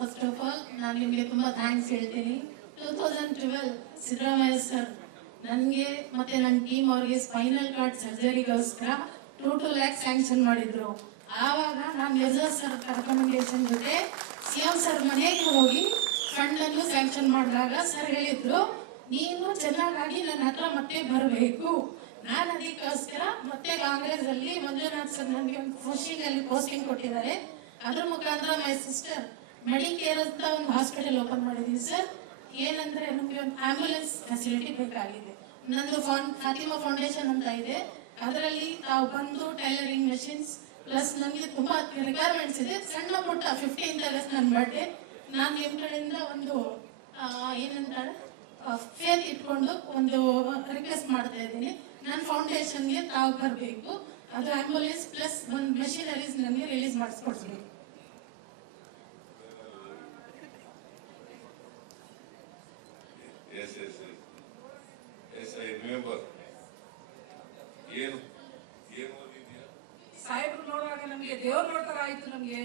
First of all ನಾನು ನಿಮಗೆ ತುಂಬ ಥ್ಯಾಂಕ್ಸ್ ಹೇಳ್ತೀನಿ. 2012 ಸಿದ್ದರಾಮಯ್ಯ ಸರ್ ನನಗೆ ಮತ್ತು ನನ್ನ ಟೀಮ್ ಅವ್ರಿಗೆ ಸ್ಪೈನಲ್ ಕಾರ್ಡ್ ಸರ್ಜರಿಗೋಸ್ಕರ 2 lakhs ಸ್ಯಾಂಕ್ಷನ್ ಮಾಡಿದ್ರು. ಆವಾಗ ನಾನು ಮಿರ್ಜಾ ಸರ್ ರೆಕಮೆಂಡೇಶನ್ ಜೊತೆ CM ಸರ್ ಮನೆಗೆ ಹೋಗಿ ಫಂಡನ್ನು ಸ್ಯಾಂಕ್ಷನ್ ಮಾಡಿದಾಗ ಸರ್ ಹೇಳಿದ್ರು, ನೀನು ಚೆನ್ನಾಗಿ ನನ್ನ ಹತ್ರ ಮತ್ತೆ ಬರಬೇಕು. ನಾನು ಅದಕ್ಕೋಸ್ಕರ ಮತ್ತೆ ಕಾಂಗ್ರೆಸ್ಸಲ್ಲಿ ಮಂಜುನಾಥ್ ಸರ್ ನನಗೆ ಒಂದು ಪೋಸ್ಟಿಂಗ್ ಕೊಟ್ಟಿದ್ದಾರೆ. ಅದ್ರ ಮುಖಾಂತರ ಮೈ ಸಿಸ್ಟರ್ ಮೆಡಿಕೇರ್ ಅಂತ ಒಂದು ಹಾಸ್ಪಿಟಲ್ ಓಪನ್ ಮಾಡಿದ್ದೀವಿ ಸರ್. ಏನಂದ್ರೆ ನಮಗೆ ಒಂದು ಆಂಬ್ಯುಲೆನ್ಸ್ ಫೆಸಿಲಿಟಿ ಬೇಕಾಗಿದೆ. ನಂದು ಫಾತಿಮಾ ಫೌಂಡೇಶನ್ ಅಂತ ಇದೆ, ಅದರಲ್ಲಿ ತಾವು ಬಂದು ಟೈಲರಿಂಗ್ ಮೆಷಿನ್ಸ್ ಪ್ಲಸ್ ನನಗೆ ತುಂಬಾ ರಿಕ್ವೈರ್ಮೆಂಟ್ಸ್ ಇದೆ. ಸಣ್ಣ ಪುಟ್ಟ 15th ಆಗಸ್ಟ್ ನನ್ನ ಬರ್ಡೇ, ನಾನು ನಿಮ್ಮ ಕಡೆಯಿಂದ ಒಂದು ಏನಂತಾರೆ ಫೇತ್ ಇಟ್ಕೊಂಡು ಒಂದು ರಿಕ್ವೆಸ್ಟ್ ಮಾಡ್ತಾ ಇದ್ದೀನಿ. ನನ್ನ ಫೌಂಡೇಶನ್ಗೆ ತಾವು ಬರಬೇಕು, ಅದು ಆಂಬ್ಯುಲೆನ್ಸ್ ಪ್ಲಸ್ ಒಂದು ಮೆಷಿನರೀಸ್ ನನಗೆ ರಿಲೀಸ್ ಮಾಡಿಸ್ಕೊಡ್ಬೇಕು. ಸಾಹೇಬ್ರು ನೋಡುವಾಗ ನಮಗೆ ದೇವ್ರು ನೋಡ್ತಾರ ಆಯ್ತು. ನಮಗೆ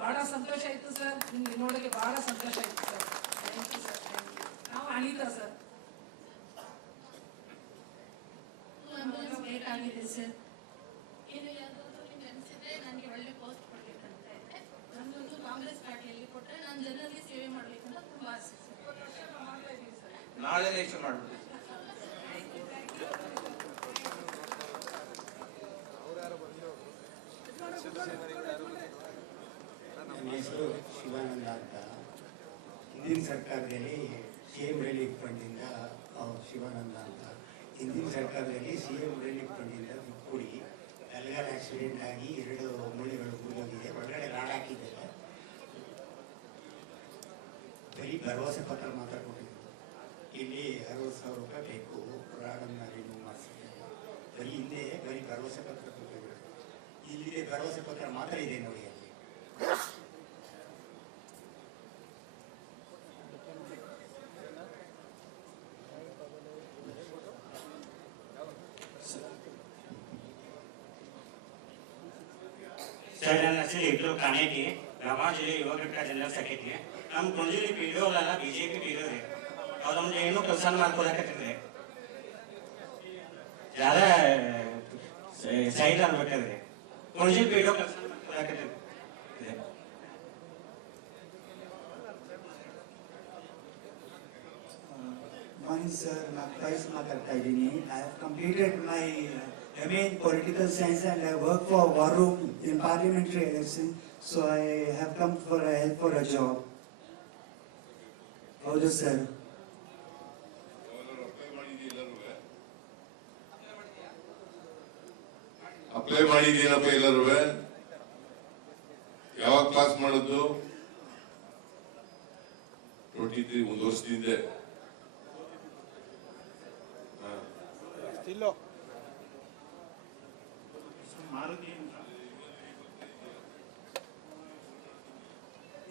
ಬಹಳ ಸಂತೋಷ ಆಯ್ತು ಸರ್, ನಿಮ್ಗೆ ನೋಡಕ್ಕೆ ಬಹಳ ಸಂತೋಷ ಆಯ್ತು ಸರ್. Thank you sir. ನಾವು ಅನಿತಾ ಸರ್. ಬೇಕಾಗಿದೆ ಸರ್. ಏನು ಯಾವುದಾದ್ರೂ ನಿಮ್ಗೆ ಅನಿಸಿದ್ರೆ ನನಗೆ ಒಳ್ಳೆ ಪೋಸ್ಟ್ ಕೊಡ್ಬೇಕಂತ ಇದೆ. ನನ್ನೊಂದು ಕಾಂಗ್ರೆಸ್ ಪಾರ್ಟಿಯಲ್ಲಿ ಕೊಟ್ಟರೆ ನಾನು ಜನರಿಗೆ ಸೇವೆ ಮಾಡಬೇಕಂತ ತುಂಬ ಆಸೆ ಸರ್. ನಾಳೆ ಎಷ್ಟು ಮಾಡ್ಬೋದು? ನನ್ನ ಹೆಸರು ಶಿವಾನಂದ ಅಂತ. ಹಿಂದಿನ ಸರ್ಕಾರದಲ್ಲಿ CM ರಿಲೀಫ್ ಫಂಡಿಂದ ಶಿವಾನಂದ ಅಂತ ಹಿಂದಿನ ಸರ್ಕಾರದಲ್ಲಿ CM ರಿಲೀಫ್ ಫಂಡಿಂದ ದುಡ್ಡು ಕೊಡಿ, ಎಲ್ಗಾರ್ ಆಕ್ಸಿಡೆಂಟ್ ಆಗಿ 2 ಮೂಳೆಗಳು ಮುರಿದೋಗಿದೆ, ಒಳಗಡೆ ರಾಡ್ ಹಾಕಿದ್ದಾರೆ. ಬರೀ ಭರವಸೆ ಪತ್ರ ಮಾತ್ರ ಕೊಟ್ಟಿದ್ರು. ಇಲ್ಲಿ 60,000 ರೂಪಾಯಿ ಬೇಕು ರಾಡನ್ನು ರಿಮೂವ್ ಮಾಡಿಸಿದ್ದಾರೆ. ಬರೀ ಭರವಸೆ ಪತ್ರ ಕೊಟ್ಟಿದ್ರು. ಇಲ್ಲಿ ಭರವಸೆ ಪತ್ರ ಮಾತ್ರ ಇದೆ ನೋಡಿ. ಅಲ್ಲಿ ಸರ್, ನನ್ನ ಹೆಸರು ಇಬ್ರು ಕಾಣೇಟಿ, ಬೆಳಗಾವಿ ಜಿಲ್ಲೆ ಯುವ ಘಟಕ ಜನರಲ್ ಸೆಕ್ರೆಟರಿ. ನಮ್ಮ ಕುಂಜಲಿ PDO ಅಲ್ಲ, BJP PDO ರೀ. ಅವ್ರು ನಮ್ಗೆ ಏನೂ ಕೆಲಸ ಮಾಡ್ಕೊಳಕತ್ತಿದ್ರಿ, ಯಾರ ಸೈಡ್ ಆಗ್ಬೇಕಾದ್ರಿ ಕುಂಜಲಿ PDO ಕೆಲಸ ಮಾಡ್ಕೊಳಕತ್ತಿದ್ರಿ. Morning sir, ನಾನು ಪ್ರೈಸ್ ಮಾತಾಡ್ತಾ ಇದ್ದೀನಿ. I have completed my MA in political science and I work for War Room in parliamentary election. So I have come for a help for a job. ಹೌದು sir. Apply ಮಾಡಿದ್ದೀನಪ್ಪ ಎಲ್ಲರೂ? ಯಾವಾಗ pass ಮಾಡೋದು? 23 ಒಂದು ವರ್ಷದಿಂದ.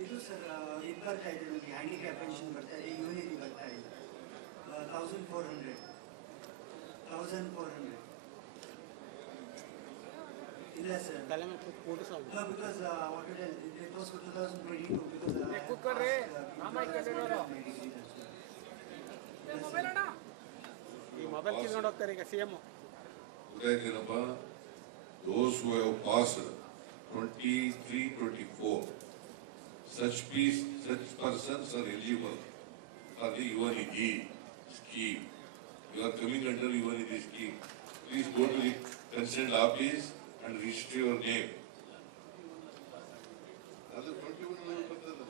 ಇದು sir ಇದು ಬರ್ತಾ ಇದೆ, ನಮಗೆ ಹ್ಯಾಂಡಿಕ್ಯಾಪ್ ಪೆನ್ಷನ್ ಬರ್ತಾ ಇದೆ, ಯೂನಿಟಿ ಬರ್ತಾ ಇದೆ 1400. ಇಲ್ಲ sir, because what it was 2022 because mobile ಕಿಸ್ಕೊಂಡು ಹೋಗ್ತಾರೆ ಈಗ CM. ಗೊತ್ತಾಯ್ತೇನಪ್ಪ? Those who have passed 23-24, such persons are eligible for the Yuvanidhi scheme. You are coming under Yuvanidhi scheme. Please go to the concerned office and register your name. ಅದು 21 ಬರ್ತದಲ್ಲ,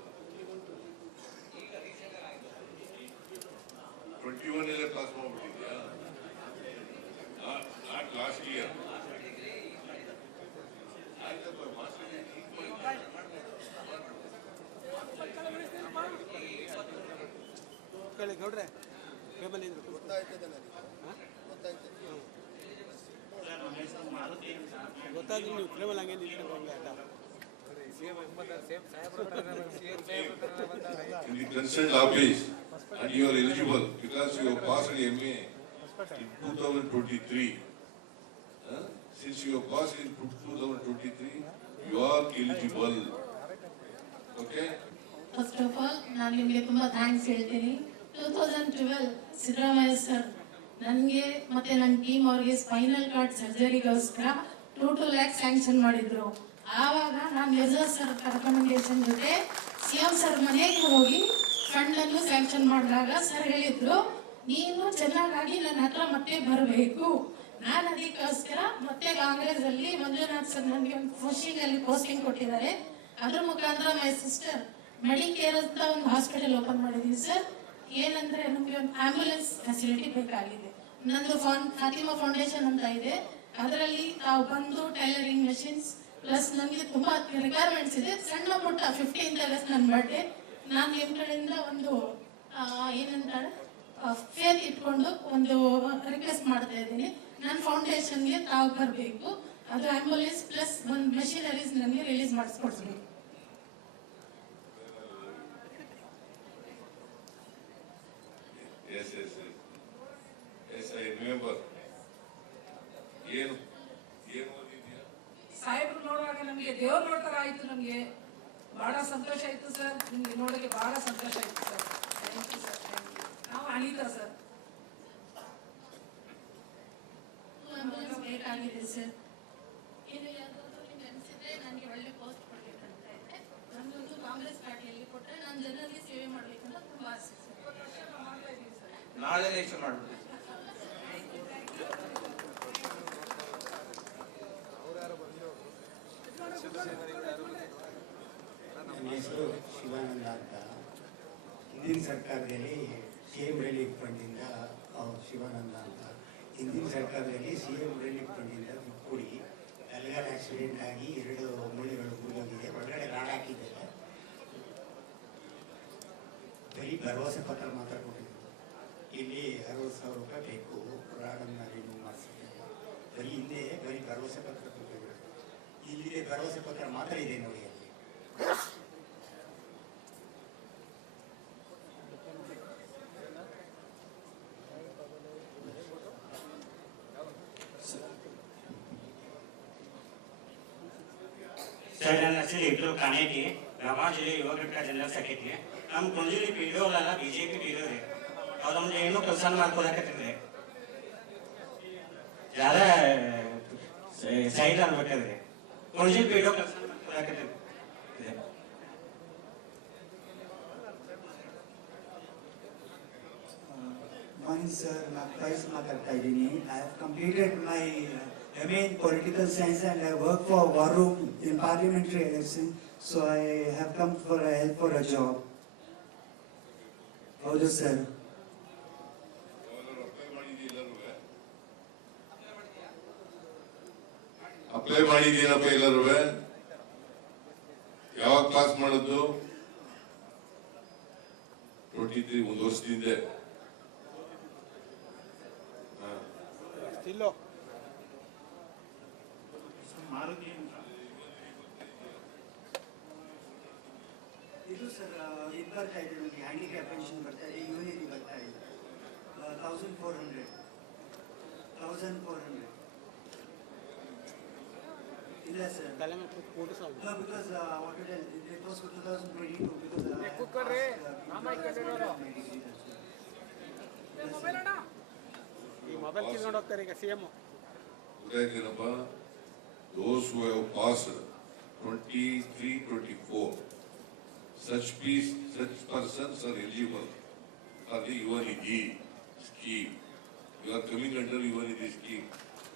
21 class ಮಾಡ್ಬಿಟ್ಟಿದ್ಯಾ? ಆ class clear ಆಯ್ತಪ್ಪ. ಗೌಡ್ರೆ cable ಇದ್ರು ಗೊತ್ತಾಗಿ ನೀವು cable ಹಂಗೆ ನಿಲ್ಕೊಂಡು ಹೋಗ್ಲಿ ಆಟ. In the concerned office and you are eligible because you have passed MA in 2023. Since you have passed in 2023, you are eligible. Okay? First of all ನಾನು ನಿಮಗೆ ತುಂಬ ಥ್ಯಾಂಕ್ಸ್ ಹೇಳ್ತೀನಿ. 2012 ಸಿದ್ದರಾಮಯ್ಯ ಸರ್ ನನಗೆ ಮತ್ತು ನನ್ನ ಟೀಮ್ ಅವ್ರಿಗೆ ಸ್ಪೈನಲ್ ಕಾರ್ಡ್ ಸರ್ಜರಿಗೋಸ್ಕರ 2 ಲ್ಯಾಕ್ ಸ್ಯಾಂಕ್ಷನ್ ಮಾಡಿದ್ರು. ಆವಾಗ ನಾನು ಮಿರ್ಜಾ ಸರ್ ರೆಕಮೆಂಡೇಶನ್ ಜೊತೆ CM ಸರ್ ಮನೆಗೆ ಹೋಗಿ ಫಂಡನ್ನು ಸ್ಯಾಂಕ್ಷನ್ ಮಾಡಿದಾಗ ಸರ್ ಹೇಳಿದ್ರು, ನೀನು ಚೆನ್ನಾಗಾಗಿ ನನ್ನ ಹತ್ರ ಮತ್ತೆ ಬರಬೇಕು. ನಾನು ಅದಕ್ಕೋಸ್ಕರ ಮತ್ತೆ ಕಾಂಗ್ರೆಸ್ಸಲ್ಲಿ ಮಂಜುನಾಥ್ ಸರ್ ನನಗೆ ಒಂದು ಫೋಸ್ಟಿಂಗಲ್ಲಿ ಪೋಸ್ಟಿಂಗ್ ಕೊಟ್ಟಿದ್ದಾರೆ. ಅದ್ರ ಮುಖಾಂತರ ಮೈ ಸಿಸ್ಟರ್ ಮೆಡಿಕೇರ್ ಅಂತ ಒಂದು ಹಾಸ್ಪಿಟಲ್ ಓಪನ್ ಮಾಡಿದ್ದೀವಿ ಸರ್. ಏನಂದ್ರೆ ನಮಗೆ ಒಂದು ಆಂಬ್ಯುಲೆನ್ಸ್ ಫೆಸಿಲಿಟಿ ಬೇಕಾಗಿದೆ. ನಂದು ಫಾತಿಮಾ ಫೌಂಡೇಶನ್ ಅಂತ ಇದೆ, ಅದರಲ್ಲಿ ತಾವು ಬಂದು ಟೈಲರಿಂಗ್ ಮೆಷಿನ್ಸ್ ಪ್ಲಸ್ ನನಗೆ ತುಂಬಾ ರಿಕ್ವೈರ್ಮೆಂಟ್ಸ್ ಇದೆ. ಸಣ್ಣ ಪುಟ್ಟ 15th ಆಗಸ್ಟ್ ನನ್ನ ಬರ್ಡೇ, ನಾನು ನಿಮ್ಮ ಕಡೆಯಿಂದ ಒಂದು ಏನಂತಾರೆ ಫೇರ್ ಇಟ್ಕೊಂಡು ಒಂದು ರಿಕ್ವೆಸ್ಟ್ ಮಾಡ್ತಾ ಇದ್ದೀನಿ. ನನ್ನ ಫೌಂಡೇಶನ್ಗೆ ತಾವು ಬರಬೇಕು, ಅದು ಆಂಬ್ಯುಲೆನ್ಸ್ ಪ್ಲಸ್ ಒಂದು ಮೆಷಿನರೀಸ್ ನನಗೆ ರಿಲೀಸ್ ಮಾಡಿಸ್ಕೊಡ್ಬೇಕು. Yes, I remember. ಏನು ಓದಿದ್ಯಾ? ಸಾಹೇಬ್ರು ನೋಡುವಾಗ ನಮಗೆ ದೇವ್ರು ನೋಡ್ತಾರ ಆಯ್ತು. ನಮಗೆ ಬಹಳ ಸಂತೋಷ ಆಯ್ತು ಸರ್, ನಿಮ್ಗೆ ನೋಡೋಕೆ ಬಹಳ ಸಂತೋಷ ಆಯ್ತು sir. Thank you sir, thank you. ನಾವು ಅನಿತಾ ಸರ್. ಆಂಬ್ಯುಲೆನ್ಸ್ ಬೇಕಾಗಿದೆ ಸರ್. ಏನು ಯಾವುದಾದ್ರೂ ನಿಮ್ಗೆ ಅನಿಸಿದ್ರೆ ನನಗೆ ಒಳ್ಳೆ ಪೋಸ್ಟ್ ಕೊಡಬೇಕಂತ ಇದೆ. ನನ್ನೊಂದು ಕಾಂಗ್ರೆಸ್ ಪಾರ್ಟಿಯಲ್ಲಿ ಕೊಟ್ಟರೆ ನಾನು ಜನರಿಗೆ ಸೇವೆ ಮಾಡಬೇಕಂತ ತುಂಬ ಆಸೆ ಸರ್. ನಾಳೆ ರಿಜಿಸ್ಟರ್ ಮಾಡ್ಬಿಡಿ. ನನ್ನ ಹೆಸರು ಶಿವಾನಂದ ಅಂತ. ಹಿಂದಿನ ಸರ್ಕಾರದಲ್ಲಿ CM ರಿಲೀಫ್ ಫಂಡಿಂದ ಶಿವಾನಂದ ಅಂತ ಹಿಂದಿನ ಸರ್ಕಾರದಲ್ಲಿ CM ರಿಲೀಫ್ ಫಂಡಿಂದ ದುಡ್ಡು ಕೊಡಿ, ಎಲ್ಗಾರ್ ಆಕ್ಸಿಡೆಂಟ್ ಆಗಿ 2 ಮೂಳೆಗಳು ಮುರಿದೋಗಿದೆ, ಒಳಗಡೆ ರಾಡ್ ಹಾಕಿದ್ದಾರೆ. ಬರೀ ಭರವಸೆ ಪತ್ರ ಮಾತ್ರ ಕೊಟ್ಟಿದ್ರು. ಇಲ್ಲಿ 60,000 ರೂಪಾಯಿ ಬೇಕು ರಾಡನ್ನು ರಿಮೂವ್ ಮಾಡಿಸಿದೆ. ಬರೀ ಭರವಸೆ ಪತ್ರ ಕೊಟ್ಟಿದ್ರು. ಇಲ್ಲಿದೆ ಭರವಸೆ ಪತ್ರ ಮಾತ್ರ ಇದೆ ನೋಡಿ. ಅಲ್ಲಿ ಸರ್, ನನ್ನ ಹೆಸರು ಇಬ್ರು ಕಾಣೇಟಿ, ಬೆಳಗಾವಿ ಜಿಲ್ಲೆ ಯುವ ಘಟಕ ಜನರಲ್ ಸೆಕ್ರೆಟರಿ. ನಮ್ಮ ಕುಂಜಲಿ PDO ಅವರೆಲ್ಲ BJP PDO ರೀ. ಅವ್ರು ನಮ್ಗೆ ಏನೂ ಕೆಲಸ ಮಾಡ್ಕೊಳಕತ್ತಿದ್ರಿ, ಯಾರ ಸೈಡ್ ಆಗ್ಬೇಕಾದ್ರಿ ಕುಂಜಲಿ PDO ಕೆಲಸ ಮಾಡ್ಕೊಳಕತ್ತಿದ್ರಿ. Morning sir, twice ಮಾತಾಡ್ತಾ ಇದ್ದೀನಿ. I have completed my MA in political science and I work for War Room in parliamentary election. So I have come for help for a job. ಹೌದು sir. Apply ಮಾಡಿದ್ದೀನಪ್ಪ ಎಲ್ಲರೂ? ಯಾವಾಗ pass ಮಾಡೋದು? 23 1 ವರ್ಷದಿಂದ. ಸ್ಟಿಲ್ಲೋ ಇದು sir ಇದು ಬರ್ತಾ ಇದೆ, ನನಗೆ ಹ್ಯಾಂಡಿಕ್ಯಾಪ್ ಪೆನ್ಷನ್ ಬರ್ತಾ ಇದೆ, ಯೂನಿಟಿ ಬರ್ತಾ ಇದೆ 1400. ಇಲ್ಲ ಸರ್, ತಲೆ ಮೇಲೆ ಫೋಟೋ ಸಾಕು. no, because what it is, it was for 2022 because ಈ ಮೊಬೈಲ್ ಕಿತ್ಕೊಂಡು ಹೋಗ್ತಾರೆ ಈಗ CM. ಗೊತ್ತಾಯ್ತೇನಪ್ಪ? Those who have passed 23-24, such persons are eligible for the Yuvanidhi scheme. You are coming under Yuvanidhi scheme.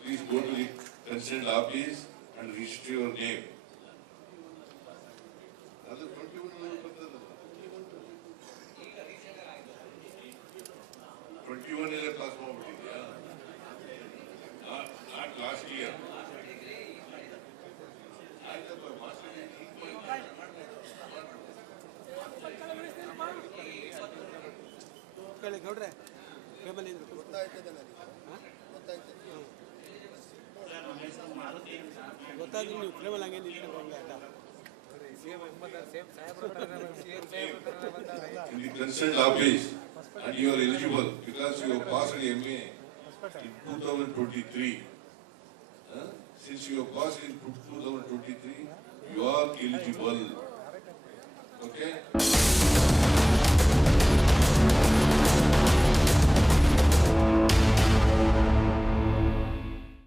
Please go to the concerned office and register your name. ಅದು 21 ಬರ್ತದಲ್ಲ, 21 pass ಮಾಡ್ಬಿಟ್ಟಿದ್ಯಾ? Not last year. ಕೇಳಿ ಗೌಡ್ರೆ, cable ಇದ್ರು ಗೊತ್ತಾದ್ರು ನೀವು cable ಹಂಗೆ ನಿಲ್ಕೊಂಡು ಹೋಗ್ಲಿ ಆಟ. In the concerned office, and you are eligible because you have passed MA in 2023. Since you have passed in 2023, you are eligible. Okay?